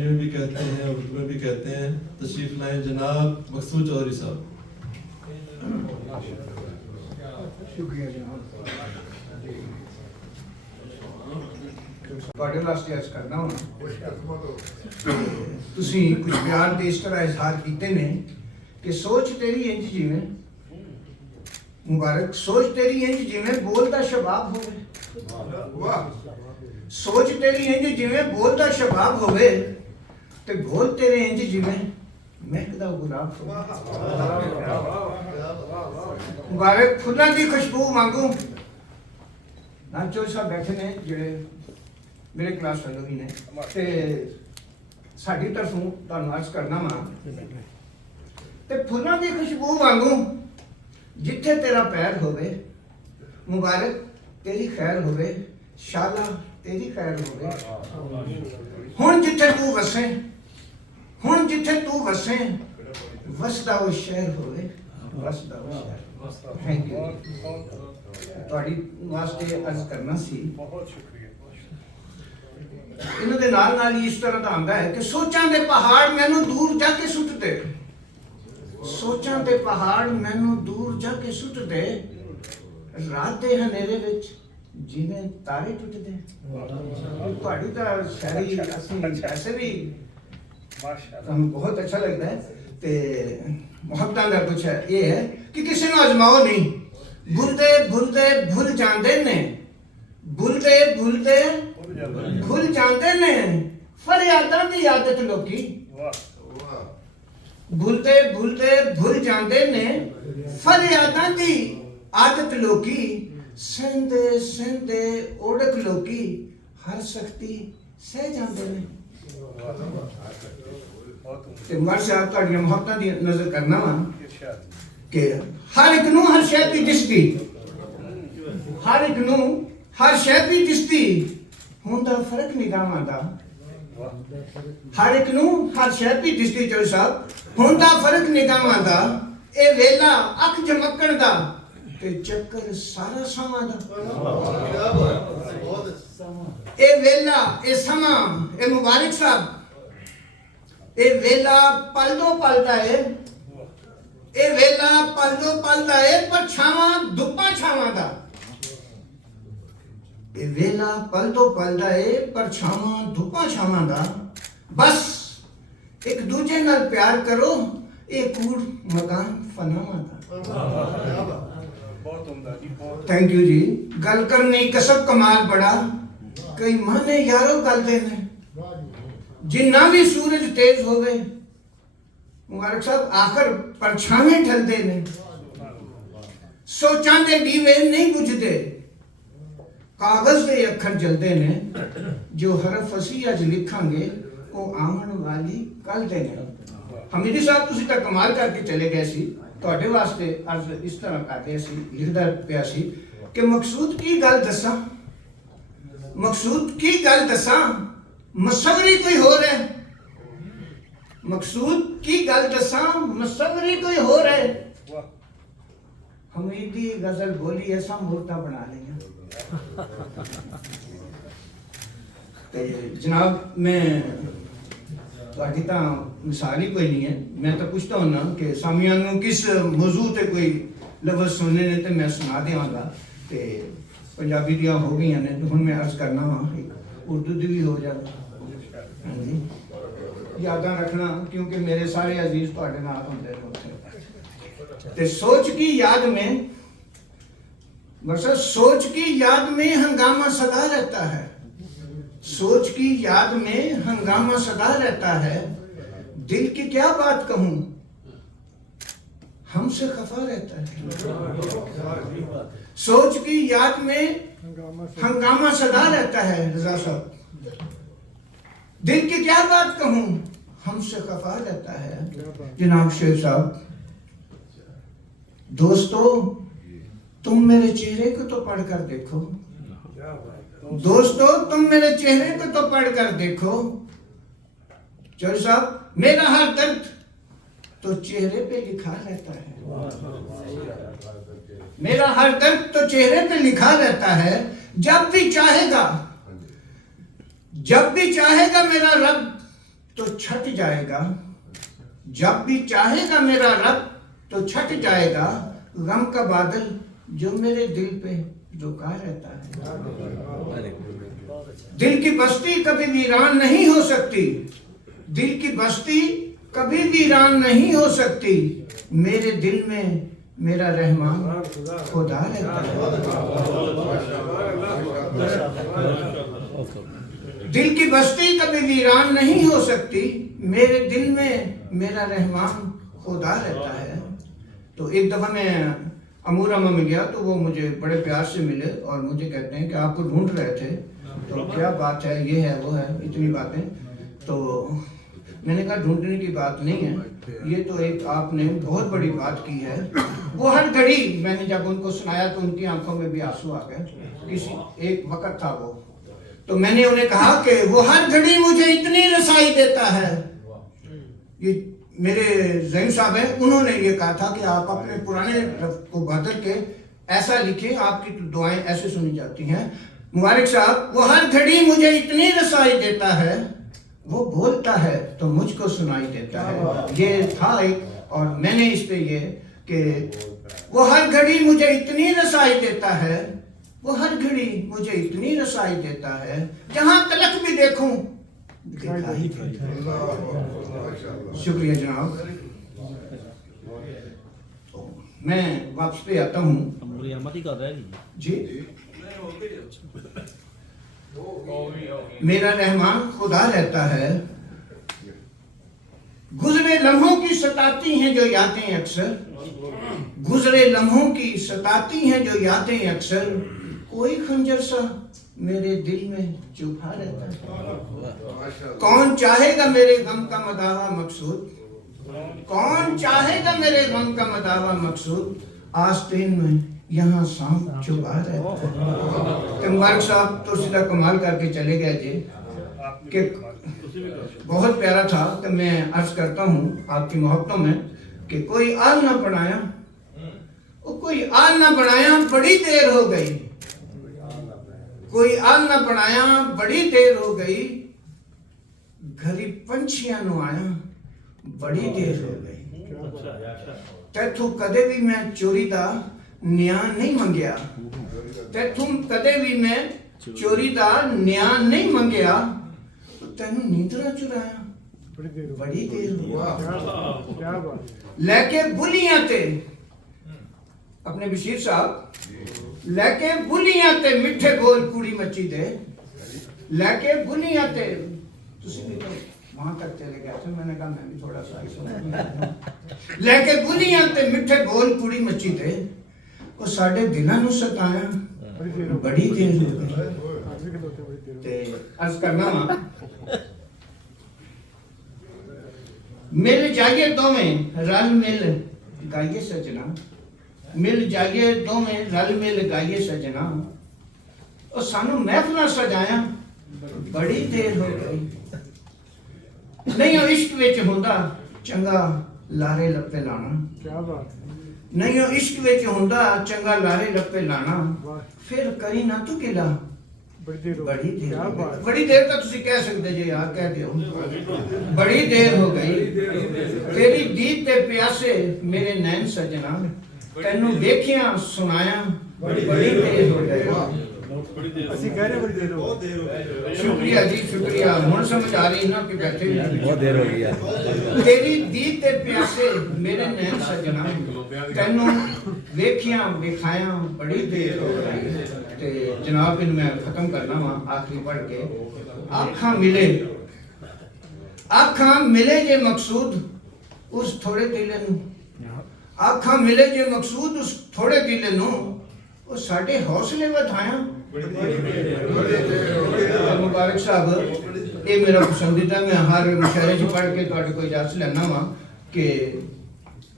میں بھی کہتے ہیں اردو میں بھی کہتے ہیں. تشریف لائیں جناب مقصود چودھری صاحب. شکریہ جناب. ਤੁਹਾਡੇ ਵਾਸਤੇ ਅੱਜ ਕਰਨਾ ਹੁਣ ਤੁਸੀਂ ਕੁਝ ਬਿਆਨ ਤੇ ਇਸ ਤਰ੍ਹਾਂ ਇਜ਼ਹਾਰ ਕੀਤੇ ਨੇ ਕਿ ਸੋਚ ਤੇਰੀ ਇੰਜ ਜਿਵੇਂ ਮੁਬਾਰਕ ਸੋਚ ਤੇਰੀ ਇੰਜ ਜਿਵੇਂ ਬੋਲਦਾ ਸ਼ਬਾਬ ਹੋਵੇ. ਵਾਹ. ਸੋਚ ਤੇਰੀ ਇੰਜ ਜਿਵੇਂ ਬੋਲਦਾ ਸ਼ਬਾਬ ਹੋਵੇ ਤੇ ਬੋਲ ਤੇਰੇ ਇੰਜ ਜਿਵੇਂ ਮਹਿਕਦਾ ਗੁਲਾਬ ਹੋਵੇ. ਮੁਬਾਰਕ ਫੁੱਲਾਂ ਦੀ ਖੁਸ਼ਬੂ ਵਾਂਗੂ ਨਾਚੋ ਸਾਹਿਬ ਬੈਠੇ ਨੇ ਜਿਹੜੇ ਮੇਰੇ ਕਲਾਸ ਫੈਲੋ ਵੀ ਨੇ ਤੇ ਸਾਡੀ ਤਰਫੋਂ ਤੁਹਾਨੂੰ ਅਰਜ਼ ਕਰਨਾ ਵਾ ਤੇ ਫੁੱਲਾਂ ਦੀ ਖੁਸ਼ਬੂ ਵਾਂਗੂ ਜਿੱਥੇ ਤੇਰਾ ਪੈਰ ਹੋਵੇ ਮੁਬਾਰਕ ਤੇਰੀ ਖੈਰ ਹੋਵੇ ਸ਼ਾਲਾ ਤੇਰੀ ਖੈਰ ਹੋਵੇ. ਹੁਣ ਜਿੱਥੇ ਤੂੰ ਵਸੇ ਹੁਣ ਜਿੱਥੇ ਤੂੰ ਵਸੇ ਵਸਦਾ ਉਹ ਸ਼ਹਿਰ ਹੋਵੇ ਵਸਦਾ ਉਹ ਸ਼ਹਿਰ. Thank you. ਤੁਹਾਡੀ ਵਾਸਤੇ ਅਰਜ਼ ਕਰਨਾ ਸੀ. ਬਹੁਤ ਸ਼ੁਕਰੀਆ. ਇਹਨਾਂ ਦੇ ਨਾਲ ਨਾਲ ਹੀ ਇਸ ਤਰ੍ਹਾਂ ਦਾ ਆਉਂਦਾ ਹੈ ਕਿ ਸੋਚਾਂ ਦੇ ਪਹਾੜ ਮੈਨੂੰ ਦੂਰ ਜਾ ਕੇ ਸੁੱਟਦੇ. ਸੋਚਾਂ ਦੇ ਪਹਾੜ ਮੈਨੂੰ ਦੂਰ ਜਾ ਕੇ ਸੁੱਟਦੇ ਰਾਤ ਦੇ ਹਨੇਰੇ ਵਿੱਚ ਜਿਵੇਂ ਤਾਰੇ ਟੁੱਟਦੇ. ਤੁਹਾਡੀ ਤਾਂ ਸ਼ਾਇਰੀ ਅਸੀਂ ਐਸੇ ਵੀ ਸਾਨੂੰ ਬਹੁਤ ਅੱਛਾ ਲੱਗਦਾ ਹੈ ਤੇ ਮੁਹੱਬਤਾਂ ਦਾ ਕੁਛ ਹੈ ਇਹ ਹੈ ਕਿ ਕਿਸੇ ਨੂੰ ਅਜ਼ਮਾਓ ਨਹੀਂ. ਭੁੱਲਦੇ ਭੁੱਲਦੇ ਭੁੱਲ ਜਾਂਦੇ ਨੇ ਭੁੱਲਦੇ ਭੁੱਲਦੇ ਭੁੱਲ ਜਾਂਦੇ ਨੇ ਫਰਿਆਦਾਂ ਦੀ ਆਦਤ ਲੋਕੀ. ਭੁੱਲਦੇ ਭੁੱਲਦੇ ਭੁੱਲ ਜਾਂਦੇ ਨੇ ਫਰਿਆਦਾਂ ਦੀ ਆਦਤ ਲੋਕੀ. ਸਹਿੰਦੇ ਸਹਿੰਦੇ ਓੜਕ ਲੋਕੀ ਹਰ ਸਖਤੀ ਸਹਿ ਜਾਂਦੇ ਨੇ. ਤੇ ਮਰ ਸਾਹਿਬ ਤੁਹਾਡੀਆਂ ਮੁਹੱਬਤਾਂ ਦੀ ਨਜ਼ਰ ਕਰਨਾ ਵਾ ਕਿ ਹਰ ਇੱਕ ਨੂੰ ਹਰ ਸ਼ੈ ਦੀ ਦਿਸਦੀ ਹਰ ਇੱਕ ਨੂੰ ਹਰ ਸ਼ੈ ਦੀ ਦਿਸਦੀ ਹੁੰਦਾ ਫਰਕ ਨਿਗਾਹਾਂ ਦਾ. ਹਰ ਇੱਕ ਨੂੰ ਹਰ ਸ਼ੈ ਦੀ ਦਿਸਦੀ ਚੋ ਸਾਹਿਬ ਹੁੰਦਾ ਫਰਕ ਨਿਗਾਹਾਂ ਦਾ. ਇਹ ਵੇਲਾ ਅੱਖ ਝਮਕਣ ਦਾ ਤੇ ਚੱਕਰ ਸਾਰਾ ਸਮਾਂ ਦਾ. ਇਹ ਵੇਲਾ ਇਹ ਸਮਾਂ ਇਹ ਮੁਬਾਰਕ ਸਾਹਿਬ ਇਹ ਵੇਲਾ ਪਲਦੋ ਪਲਦਾ ਏ. ਇਹ ਵੇਲਾ ਪਲਦੋ ਪਲਦਾ ਏ ਪਰ ਛਾਵਾਂ ਧੁੱਪਾਂ ਛਾਵਾਂ ਦਾ. ਇਹ ਵੇਲਾ ਪਲਦੋ ਪਲਦਾ ਏ ਪਰ ਛਾਵਾਂ ਧੁੱਪਾਂ ਛਾਵਾਂ ਦਾ. ਬਸ ਇੱਕ ਦੂਜੇ ਨਾਲ ਪਿਆਰ ਕਰੋ ਇਹ ਕੂੜ ਮਕਾਨ ਫਨਾਵਾਂ ਦਾ. ਬਹੁਤ ਹੁੰਦਾ ਜੀ ਬਹੁਤ. ਥੈਂਕ ਯੂ ਜੀ. ਗੱਲ ਕਰਨੀ ਕਸਬ ਕਮਾਲ ਬੜਾ ਕਈ ਮਾਨੇ ਯਾਰੋ ਕਰਦੇ ਨੇ ਜਿੰਨਾ ਵੀ ਸੂਰਜ ਤੇਜ਼ ਹੋਵੇ ਮੁਬਾਰਕ ਸਾਹਿਬ ਆਖਰ ਪਰਛਾਵੇਂ ਢਲਦੇ ਨੇ. ਸੋਚਾਂ ਦੇ ਦੀਵੇ ਨਹੀਂ ਬੁਝਦੇ ਕਾਗਜ਼ ਦੇ ਅੱਖਰ ਜਲਦੇ ਨੇ. ਜੋ ਹਰਫ ਅਸੀਂ ਅੱਜ ਲਿਖਾਂਗੇ ਉਹ ਆਉਣ ਵਾਲੀ ਕੱਲ ਦੇ ਨੇ. ਹਮੀਦੀ ਸਾਹਿਬ ਤੁਸੀਂ ਤਾਂ ਕਮਾਲ ਕਰਕੇ ਚਲੇ ਗਏ ਸੀ. ਤੁਹਾਡੇ ਵਾਸਤੇ ਅਰਜ਼ ਇਸ ਤਰ੍ਹਾਂ ਕਰਦੇ ਸੀ ਲਿਖਦਾ ਪਿਆ ਸੀ ਕਿ ਮਕਸੂਦ ਕੀ ਗੱਲ ਦੱਸਾਂ ਮਕਸੂਦ ਕੀ ਗੱਲ ਦੱਸਾਂ ਮਸਵਰੀ ਕੋਈ ਹੋਰ ਹੈ. ਮਕਸੂਦ ਕੀ ਗੱਲ ਦੱਸਾਂ ਮਸਵਰੀ ਕੋਈ ਹੋਰ ਹੈ. ਹਮੀਦੀ ਗਜ਼ਲ ਬੋਲੀ ਐਸਾ ਮੂਰਤਾ ਬਣਾ ਲਈਆਂ. ਤੇ ਜਨਾਬ ਮੈਂ ਤੁਹਾਡੀ ਤਾਂ ਮਿਸਾਲ ਹੀ ਕੋਈ ਨਹੀਂ ਹੈ. ਮੈਂ ਤਾਂ ਪੁੱਛਦਾ ਹੁੰਦਾ ਕਿ ਸਾਮੀਆਂ ਨੂੰ ਕਿਸ ਮੌਜੂ ਤੇ ਕੋਈ ਲਫ਼ਜ਼ ਸੁਣਨੇ ਨੇ ਤੇ ਮੈਂ ਸੁਣਾ ਦੇਵਾਂਗਾ. ਤੇ ਪੰਜਾਬੀ ਦੀਆਂ ਹੋ ਗਈਆਂ ਨੇ ਹੁਣ ਮੈਂ ਅਰਜ਼ ਕਰਨਾ ਵਾ ਉਰਦੂ ਦੀ ਵੀ ਹੋ ਜਾਵੇ. ਹਾਂਜੀ ਯਾਦਾਂ ਰੱਖਣਾ क्योंकि मेरे सारे अजीज ਤੁਹਾਡੇ ਨਾਲ ਹੁੰਦੇ ਨੇ ਉੱਥੇ. ਤੇ सोच की याद में बस सोच की याद में हंगामा सदा रहता है. सोच की याद में हंगामा सदा रहता है. दिल की क्या बात कहूं हमसे खफा रहता है. सोच की याद में हंगामा सदा रहता है. रजा साहब दिल की क्या बात कहूं हमसे खफा रहता है. जनाब शेख साहब दोस्तों तुम मेरे चेहरे को तो पढ़कर देखो. दोस्तों तुम मेरे चेहरे को तो पढ़कर देखो. चौधरी साहब मेरा हर दर्द तो चेहरे पे लिखा रहता है. मेरा हर दर्द तो चेहरे पे लिखा रहता है. जब भी चाहेगा मेरा रब तो छट जाएगा, जब भी चाहेगा मेरा रब तो छट जाएगा, गम का बादल जो मेरे दिल पे रुका रहता है। दिल की बस्ती कभी वीरान नहीं हो सकती, दिल की बस्ती कभी वीरान नहीं हो सकती, मेरे दिल में मेरा रहमान खुदा रहता है। दिल की बस्ती कभी वीरान नहीं हो सकती, मेरे दिल में मेरा रहमान खुदा रहता है। तो एक दफ़ा मैं अमूरामा में गया तो वो मुझे बड़े प्यार से मिले और मुझे कहते हैं कि आपको ढूंढ रहे थे, तो क्या बात है, ये है वो है, इतनी बातें। तो मैंने कहा ढूंढने की बात नहीं है, ये तो एक आपने बहुत बड़ी बात की है। वो हर घड़ी मैंने जब उनको सुनाया तो उनकी आंखों में भी आंसू आ गए। किसी एक वक्त था वो, तो मैंने उन्हें कहा कि वो हर घड़ी मुझे इतनी रसाई देता है। ये मेरे ज़हीन साहब हैं, उन्होंने ये कहा था कि आप अपने पुराने को बदल के ऐसा लिखें, आपकी तो दुआएं ऐसे सुनी जाती हैं। मुबारक साहब, वो हर घड़ी मुझे इतनी रसाई देता है, वो बोलता है तो मुझको सुनाई देता है। ये था एक, और मैंने इस पे ये कि वो हर घड़ी मुझे इतनी रसाई देता है, वो हर घड़ी मुझे इतनी रसाई देता है, जहां तलक भी देखूं दिखाई देता है। शुक्रिया जनाब। तो मैं वापस पे आता हूँ जी। मेरा रहमान खुदा रहता है, गुजरे लम्हों की सताती हैं जो यादें अक्सर, गुजरे लम्हों की सताती हैं जो यादें अक्सर, कोई खंजर सा मेरे दिल में चुभा रहता है। कौन चाहेगा मेरे गम का मदावा मकसूद, कौन चाहेगा मेरे गम का मदावा मकसूद, आस्तीन में यहाँ सांप छुपा रहता है। मुबारक साहब तो सीधा कमाल करके चले गए जी, कि बहुत प्यारा था। कि मैं अर्ज करता हूँ आपकी मोहब्बतों में कि कोई आग ना बनाया, कोई आग ना बनाया, बड़ी देर हो गई, कोई आग ना बनाया, बड़ी देर हो गई, घरी पंछियां नु आया, बड़ी देर हो गई। तैथों कदे भी मैं चोरी दा न्याय नहीं मंगया, तैथों कदे भी मैं चोरी दा न्याय नहीं मंगया, तो तैनू नींदरा चुराया, बड़ी देर हो गई। लेके बुलियां ते अपने बशीर साहब, लेके बुलियां ते मिठे बोल कुड़ी मची दे, लेके बुलियां ते, तुसी भी तो वहां तक चले गए थे, मैंने कहा मैं भी थोड़ा सा ही सुना। लेके बुलियां ते मिठे बोल कुड़ी मची दे, वो साडे दिलां नू सताया, बड़ी देर हो गई। ते अर्ज करना वा, मिल जाइए दोवें रल मिल गाइए सजना, मिल जाइए दोवें रल मिल गाइए सजना, और सानू महफिल सजाया, बड़ी देर हो गई। नहीं हो इश्क विच हुंदा चंगा लारे लप्पे लाना, नहीं हो इश्क विच हुंदा चंगा लारे लप्पे लाना, फिर करी ना तू किला, बड़ी देर तक तुसी कह सकते जे यार, कह दियो बड़ी देर हो गई। तेरी दीद ते प्यासे मेरे नैन सजना, तैनू देखिया सुनाया, बड़ी देर हो गई। शुक्रिया जी, शुक्रिया। हुण समझ आ रही ना कि बैठे बहुत देर हो गई है। तेरी दीद ते प्यासे मेरे नैन सजना, तैनू देखिया दिखाया, बड़ी देर हो गई। ते जनाब इन मैं खत्म करना वा आखिरी पढ़ के, आँखां मिले, आँखां मिले जे मकसूद उस थोड़े दिले नू, आँखां मिले जे मकसूद उस थोड़े दिले नू, वो साडे हौसले वधाया। मुबारक साहब, ये मेरा पसंदीदा, मैं हर मुशायरे च पढ़ के तुहाडे कोल इजाजत लेना वा कि